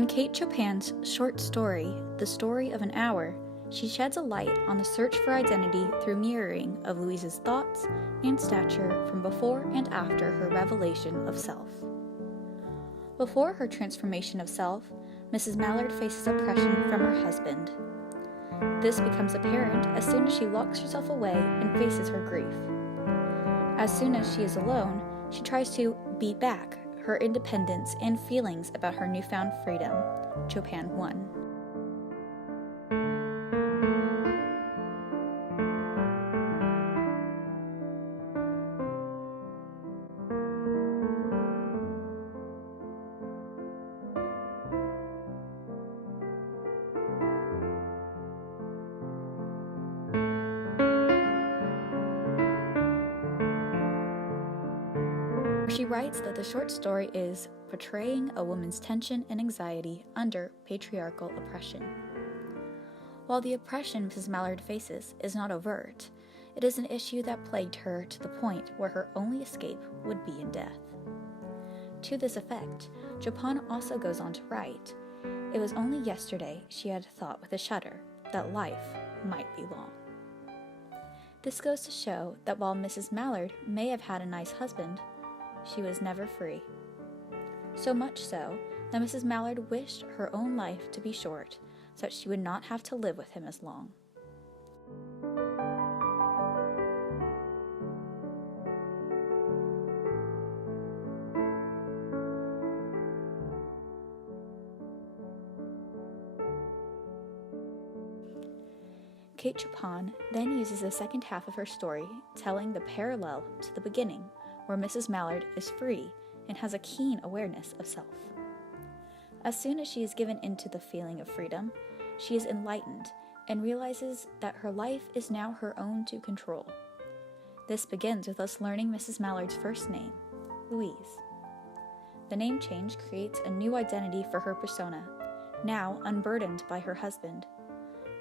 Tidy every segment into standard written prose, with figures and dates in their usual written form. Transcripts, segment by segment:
In Kate Chopin's short story, The Story of an Hour, she sheds a light on the search for identity through mirroring of Louise's thoughts and stature from before and after her revelation of self. Before her transformation of self, Mrs. Mallard faces oppression from her husband. This becomes apparent as soon as she locks herself away and faces her grief. As soon as she is alone, she tries to beat back her independence and feelings about her newfound freedom. Chopin 1. She writes that the short story is portraying a woman's tension and anxiety under patriarchal oppression. While the oppression Mrs. Mallard faces is not overt, it is an issue that plagued her to the point where her only escape would be in death. To this effect, Chopin also goes on to write, "It was only yesterday she had thought with a shudder that life might be long." This goes to show that while Mrs. Mallard may have had a nice husband, she was never free. So much so that Mrs. Mallard wished her own life to be short so that she would not have to live with him as long. Kate Chopin then uses the second half of her story telling the parallel to the beginning, where Mrs. Mallard is free and has a keen awareness of self. As soon as she is given into the feeling of freedom, she is enlightened and realizes that her life is now her own to control. This begins with us learning Mrs. Mallard's first name, Louise. The name change creates a new identity for her persona, now unburdened by her husband.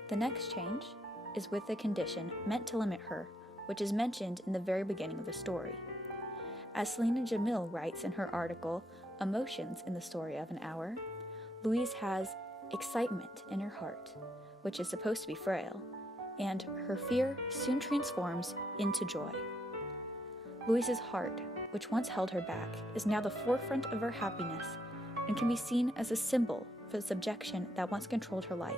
The next change is with the condition meant to limit her, which is mentioned in the very beginning of the story. As Selena Jamil writes in her article, Emotions in the Story of an Hour, Louise has excitement in her heart, which is supposed to be frail, and her fear soon transforms into joy. Louise's heart, which once held her back, is now the forefront of her happiness and can be seen as a symbol for the subjection that once controlled her life.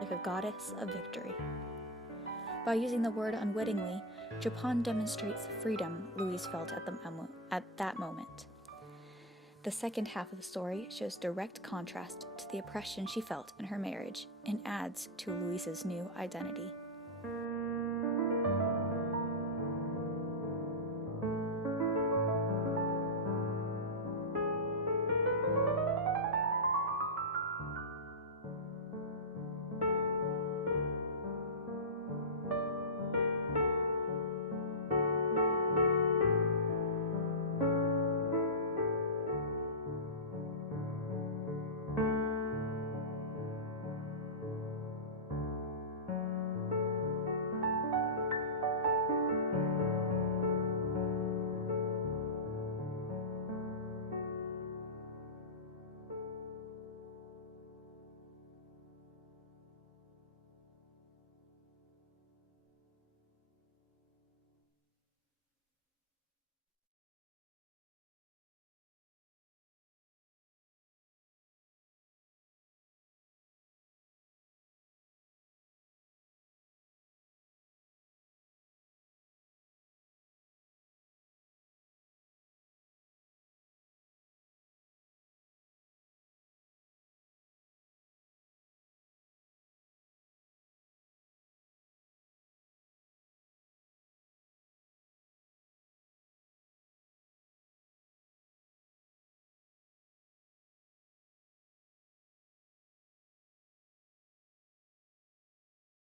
Like a goddess of victory. By using the word unwittingly, Chopin demonstrates the freedom Louise felt at that moment. The second half of the story shows direct contrast to the oppression she felt in her marriage and adds to Louise's new identity.